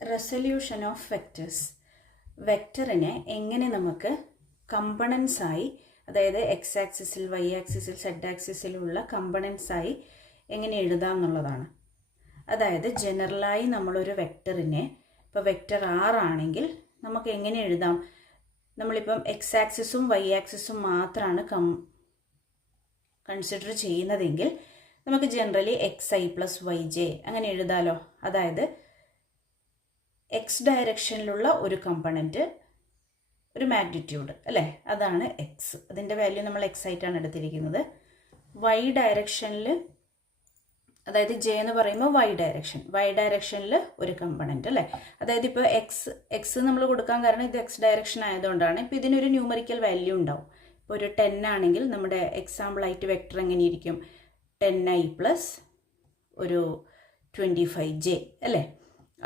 Resolution of vectors. വെക്റ്ററിനെ എങ്ങനെ നമുക്ക് components ആയി, അതായത് എക്സ് ആക്സിസിൽ, വൈ ആക്സിസിൽ, സെഡ് ആക്സിസിലുള്ള കമ്പണൻസ് ആയി എങ്ങനെ എഴുതാം എന്നുള്ളതാണ്. അതായത് ജനറലായി നമ്മളൊരു വെക്റ്ററിനെ, ഇപ്പോൾ വെക്റ്റർ ആർ ആണെങ്കിൽ നമുക്ക് എങ്ങനെ എഴുതാം? നമ്മളിപ്പം എക്സ് ആക്സിസും വൈ ആക്സിസും മാത്രമാണ് കൺസിഡർ ചെയ്യുന്നതെങ്കിൽ നമുക്ക് generally x i plus y j അങ്ങനെ എഴുതാലോ. അതായത് എക്സ് ഡയറക്ഷനിലുള്ള ഒരു കമ്പണൻറ്റ്, ഒരു മാഗ്നിറ്റ്യൂഡ് അല്ലേ, അതാണ് എക്സ്. അതിൻ്റെ വാല്യൂ നമ്മൾ എക്സ് ആയിട്ടാണ് എടുത്തിരിക്കുന്നത്. വൈ ഡയറക്ഷനിൽ, അതായത് ജെ എന്ന് പറയുമ്പോൾ വൈ ഡയറക്ഷനിൽ ഒരു കമ്പണൻറ്റ് അല്ലേ. അതായത് ഇപ്പോൾ എക്സ് നമ്മൾ കൊടുക്കാൻ കാരണം ഇത് എക്സ് ഡയറക്ഷൻ ആയതുകൊണ്ടാണ്. ഇപ്പോൾ ഇതിനൊരു ന്യൂമറിക്കൽ വാല്യൂ ഉണ്ടാവും. ഇപ്പോൾ ഒരു 10 ആണെങ്കിൽ നമ്മുടെ എക്സാമ്പിളായിട്ട് വെക്റ്റർ എങ്ങനെയിരിക്കും? 10i പ്ലസ് ഒരു 25j അല്ലേ.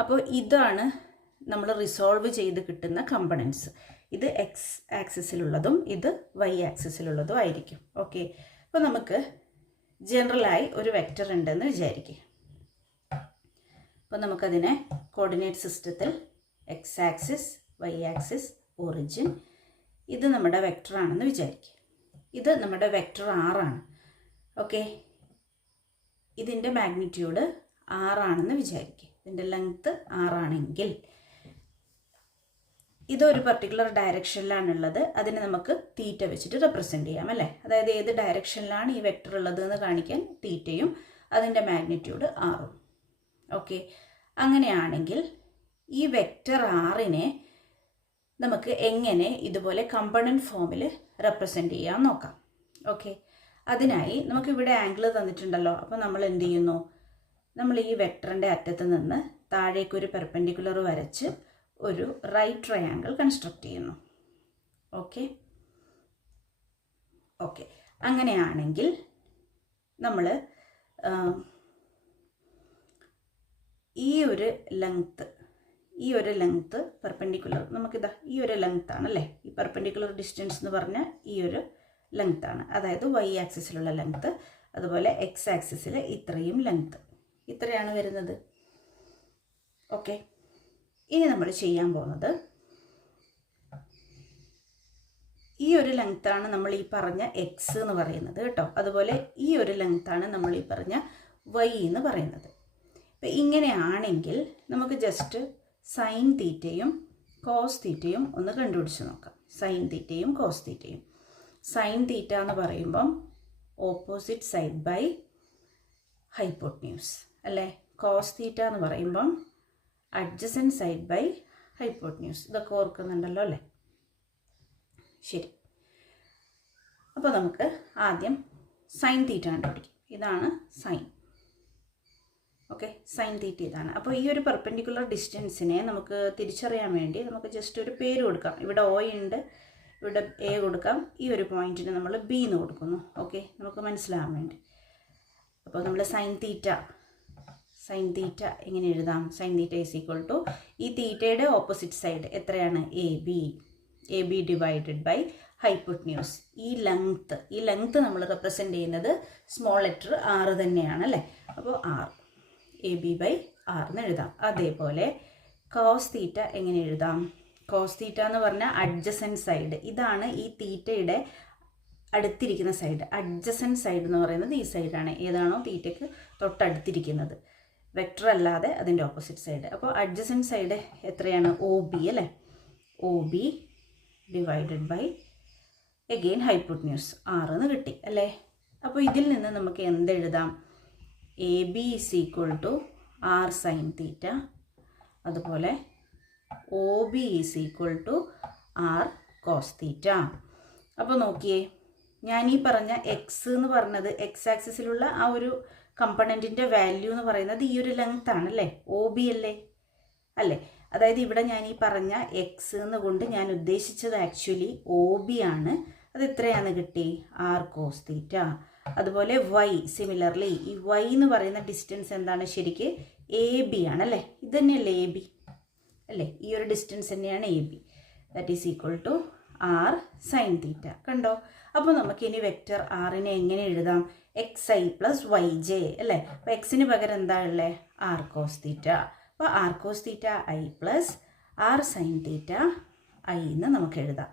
അപ്പോൾ ഇതാണ് നമ്മൾ റിസോൾവ് ചെയ്ത് കിട്ടുന്ന കമ്പണൻസ്. ഇത് എക്സ് ആക്സിസിലുള്ളതും ഇത് വൈ ആക്സിസിലുള്ളതും ആയിരിക്കും. ഓക്കെ, അപ്പോൾ നമുക്ക് ജനറലായി ഒരു വെക്റ്റർ ഉണ്ടെന്ന് വിചാരിക്കുക. അപ്പോൾ നമുക്കതിനെ കോർഡിനേറ്റ് സിസ്റ്റത്തിൽ x axis, y axis, origin, ഇത് നമ്മുടെ വെക്റ്റർ ആണെന്ന് വിചാരിക്കുക. ഇത് നമ്മുടെ വെക്റ്റർ ആറാണ്. ഓക്കെ, ഇതിൻ്റെ മാഗ്നിറ്റ്യൂഡ് 6 ആണെന്ന് വിചാരിക്കുക. ഇതിൻ്റെ ലെങ്ത്ത് 6 ആണെങ്കിൽ ഇതൊരു പർട്ടിക്കുലർ ഡയറക്ഷനിലാണുള്ളത്. അതിനെ നമുക്ക് തീറ്റ വെച്ചിട്ട് റെപ്രസെൻറ്റ് ചെയ്യാം അല്ലേ. അതായത് ഏത് ഡയറക്ഷനിലാണ് ഈ വെക്റ്റർ ഉള്ളത് എന്ന് കാണിക്കാൻ തീറ്റയും അതിൻ്റെ മാഗ്നിറ്റ്യൂഡ് 6ഉം. ഓക്കെ, അങ്ങനെയാണെങ്കിൽ ഈ വെക്റ്റർ 6നെ നമുക്ക് എങ്ങനെ ഇതുപോലെ കമ്പണൻറ്റ് ഫോമിൽ റെപ്രസെൻറ്റ് ചെയ്യാൻ നോക്കാം. ഓക്കെ, അതിനായി നമുക്കിവിടെ ആംഗിൾ തന്നിട്ടുണ്ടല്ലോ. അപ്പോൾ നമ്മൾ എന്ത് ചെയ്യുന്നു? നമ്മൾ ഈ വെക്റ്ററിൻ്റെ അറ്റത്ത് നിന്ന് താഴേക്കൊരു പെർപെൻഡിക്കുലർ വരച്ച് ഒരു റൈറ്റ് ട്രയാങ്കിൾ കൺസ്ട്രക്റ്റ് ചെയ്യുന്നു. ഓക്കെ, അങ്ങനെയാണെങ്കിൽ നമ്മൾ ഈ ഒരു ലെങ്ത്ത് പെർപെൻഡിക്കുലർ, നമുക്കിതാ ഈ ഒരു ലെങ്ത്താണ് അല്ലേ. ഈ പെർപെൻഡിക്കുലർ ഡിസ്റ്റൻസ് എന്ന് പറഞ്ഞാൽ ഈ ഒരു ലെങ്ത്താണ്, അതായത് വൈ ആക്സിസിലുള്ള ലെങ്ത്ത്. അതുപോലെ എക്സ് ആക്സിസിൽ ഇത്രയും ലെങ്ത്ത്, ഇത്രയാണ് വരുന്നത്. ഓക്കെ, ഇനി നമ്മൾ ചെയ്യാൻ പോകുന്നത്, ഈ ഒരു ലെങ്ത്താണ് നമ്മൾ ഈ പറഞ്ഞ എക്സ് എന്ന് പറയുന്നത് കേട്ടോ. അതുപോലെ ഈ ഒരു ലെങ്ത്താണ് നമ്മൾ ഈ പറഞ്ഞ വൈ എന്ന് പറയുന്നത്. അപ്പം ഇങ്ങനെയാണെങ്കിൽ നമുക്ക് ജസ്റ്റ് സൈൻ തീറ്റയും കോസ് തീറ്റയും ഒന്ന് കണ്ടുപിടിച്ച് നോക്കാം. സൈൻ തീറ്റയും കോസ് തീറ്റയും. സൈൻ തീറ്റ എന്ന് പറയുമ്പം ഓപ്പോസിറ്റ് സൈഡ് ബൈ ഹൈപ്പോട്ട്ന്യൂസ് അല്ലേ. കോസ് തീറ്റ എന്ന് പറയുമ്പം അഡ്ജസൻറ്റ് സൈഡ് ബൈ ഹൈപ്പോട്ട്ന്യൂസ്. ഇതൊക്കെ ഓർക്കുന്നുണ്ടല്ലോ അല്ലേ. ശരി, അപ്പോൾ നമുക്ക് ആദ്യം സൈൻ തീറ്റ കണ്ടുപിടിക്കും. ഇതാണ് സൈൻ. ഓക്കെ, സൈൻ തീറ്റ ഇതാണ്. അപ്പോൾ ഈ ഒരു പെർപെൻഡിക്കുലർ ഡിസ്റ്റൻസിനെ നമുക്ക് തിരിച്ചറിയാൻ വേണ്ടി നമുക്ക് ജസ്റ്റ് ഒരു പേര് കൊടുക്കാം. ഇവിടെ ഒ ഉണ്ട്, ഇവിടെ എ കൊടുക്കാം. ഈ ഒരു പോയിന്റിന് നമ്മൾ ബി എന്ന് കൊടുക്കുന്നു. ഓക്കെ, നമുക്ക് മനസ്സിലാകാൻ വേണ്ടി. അപ്പോൾ നമ്മൾ സൈൻ തീറ്റ എങ്ങനെ എഴുതാം? Sine theta is equal to, ഈ തീറ്റയുടെ ഓപ്പോസിറ്റ് സൈഡ് എത്രയാണ്? A b divided by hypotenuse. ഈ ലെങ്ത്ത് നമ്മൾ റെപ്രസെൻറ്റ് ചെയ്യുന്നത് സ്മോൾ ലെറ്റർ ആർ തന്നെയാണ് അല്ലേ. അപ്പോൾ r, a b by r എന്ന് എഴുതാം. അതേപോലെ കോസ് തീറ്റ എങ്ങനെ എഴുതാം? കോസ് തീറ്റ എന്ന് പറഞ്ഞാൽ അഡ്ജസൻറ്റ് സൈഡ്. ഇതാണ് ഈ തീറ്റയുടെ അടുത്തിരിക്കുന്ന സൈഡ്. അഡ്ജസൻറ്റ് സൈഡ് എന്ന് പറയുന്നത് ഈ സൈഡാണ്. ഏതാണോ തീറ്റയ്ക്ക് തൊട്ടടുത്തിരിക്കുന്നത്, വെക്റ്റർ അല്ലാതെ അതിൻ്റെ ഓപ്പോസിറ്റ് സൈഡ്. അപ്പോൾ അഡ്ജസൻറ്റ് സൈഡ് എത്രയാണ്? ഒ ബി അല്ലേ. O B divided by again hypotenuse 6 എന്ന് കിട്ടി അല്ലേ. അപ്പോൾ ഇതിൽ നിന്ന് നമുക്ക് എന്തെഴുതാം? A B is equal to R sine theta, അതുപോലെ O B is equal to R cos theta. അപ്പോൾ നോക്കിയേ, ഞാൻ ഈ പറഞ്ഞ എക്സ് എന്ന് പറഞ്ഞത് എക്സ് ആക്സിസിലുള്ള ആ ഒരു കമ്പണൻറ്റിൻ്റെ വാല്യൂ എന്ന് പറയുന്നത് ഈ ഒരു ലെങ്ത് ആണ് അല്ലേ. ഒ ബി അല്ലേ. അതായത് ഇവിടെ ഞാൻ ഈ പറഞ്ഞ എക്സ് എന്നുകൊണ്ട് ഞാൻ ഉദ്ദേശിച്ചത് ആക്ച്വലി ഒ ബി ആണ്. അത് എത്രയാണ് കിട്ടി? R cos theta. അതുപോലെ വൈ, സിമിലർലി ഈ വൈ എന്ന് പറയുന്ന ഡിസ്റ്റൻസ് എന്താണ്? ശരിക്ക് എ ബി ആണ് അല്ലേ. ഇത് തന്നെയല്ലേ എ ബി അല്ലേ. ഈ ഒരു ഡിസ്റ്റൻസ് തന്നെയാണ് a b. That is equal to R sine theta. കണ്ടോ? അപ്പോൾ നമുക്കിനി വെക്റ്റർ ആറിനെ എങ്ങനെ എഴുതാം? X i plus y j അല്ലേ. അപ്പോൾ എക്സിന് പകരം എന്താ ഉള്ളത്? ആർ കോസ് തീറ്റ അപ്പോൾ r cos theta i plus r sine theta i എന്ന് നമുക്ക് എഴുതാം.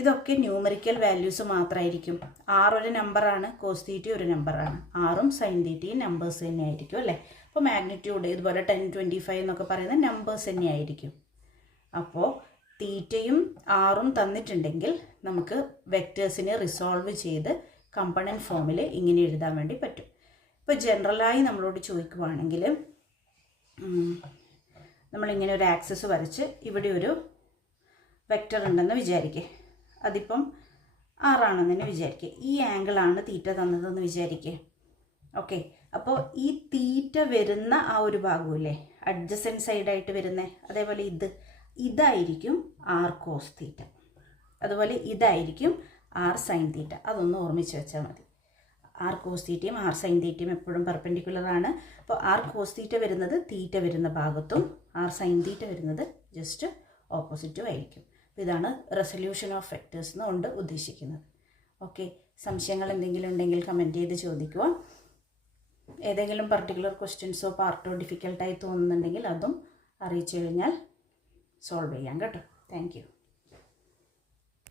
ഇതൊക്കെ ന്യൂമറിക്കൽ വാല്യൂസ് മാത്രമായിരിക്കും. ആർ ഒരു നമ്പറാണ്, കോസ് തീറ്റ ഒരു നമ്പറാണ്, ആറും സൈൻ തീറ്റയും നമ്പേഴ്സ് തന്നെ ആയിരിക്കും അല്ലേ. അപ്പോൾ മാഗ്നിറ്റ്യൂഡ് ഇതുപോലെ 10, 25 എന്നൊക്കെ പറയുന്ന നമ്പേഴ്സ് തന്നെ ആയിരിക്കും. അപ്പോൾ തീറ്റയും ആറും തന്നിട്ടുണ്ടെങ്കിൽ നമുക്ക് വെക്റ്റേഴ്സിനെ റിസോൾവ് ചെയ്ത് കമ്പണൻറ്റ് ഫോമിൽ ഇങ്ങനെ എഴുതാൻ വേണ്ടി പറ്റും. ഇപ്പോൾ ജനറലായി നമ്മളോട് ചോദിക്കുവാണെങ്കിൽ നമ്മളിങ്ങനെ ഒരു ആക്സിസ് വരച്ച് ഇവിടെ ഒരു വെക്റ്റർ ഉണ്ടെന്ന് വിചാരിക്കുക. അതിപ്പം ആറാണെന്ന് തന്നെ വിചാരിക്കുക. ഈ ആംഗിളാണ് തീറ്റ തന്നതെന്ന് വിചാരിക്കുക. ഓക്കെ, അപ്പോൾ ഈ തീറ്റ വരുന്ന ആ ഒരു ഭാഗമില്ലേ, അഡ്ജസൻറ്റ് സൈഡായിട്ട് വരുന്നത്, അതേപോലെ ഇതായിരിക്കും ആർ കോസ് തീറ്റ, അതുപോലെ ഇതായിരിക്കും ആർ സൈൻ തീറ്റ. അതൊന്ന് ഓർമ്മിച്ച് വെച്ചാൽ മതി. ആർ കോസ് തീറ്റയും ആർ സൈൻ തീറ്റയും എപ്പോഴും പെർപെൻഡിക്കുലറാണ്. അപ്പോൾ ആർ കോസ് തീറ്റ വരുന്നത് തീറ്റ വരുന്ന ഭാഗത്തും ആർ സൈൻ തീറ്റ വരുന്നത് ജസ്റ്റ് ഓപ്പോസിറ്റും ആയിരിക്കും. അപ്പോൾ ഇതാണ് റെസൊല്യൂഷൻ ഓഫ് വെക്റ്റേഴ്സ് എന്നുകൊണ്ട് ഉദ്ദേശിക്കുന്നത്. ഓക്കെ, സംശയങ്ങൾ എന്തെങ്കിലും ഉണ്ടെങ്കിൽ കമൻറ്റ് ചെയ്ത് ചോദിക്കുക. ഏതെങ്കിലും പർട്ടിക്കുലർ ക്വസ്റ്റ്യൻസോ പാർട്ടോ ഡിഫിക്കൽട്ടായി തോന്നുന്നുണ്ടെങ്കിൽ അതും അറിയിച്ചു കഴിഞ്ഞാൽ സോൾവ് ചെയ്യാം കേട്ടോ. Thank you.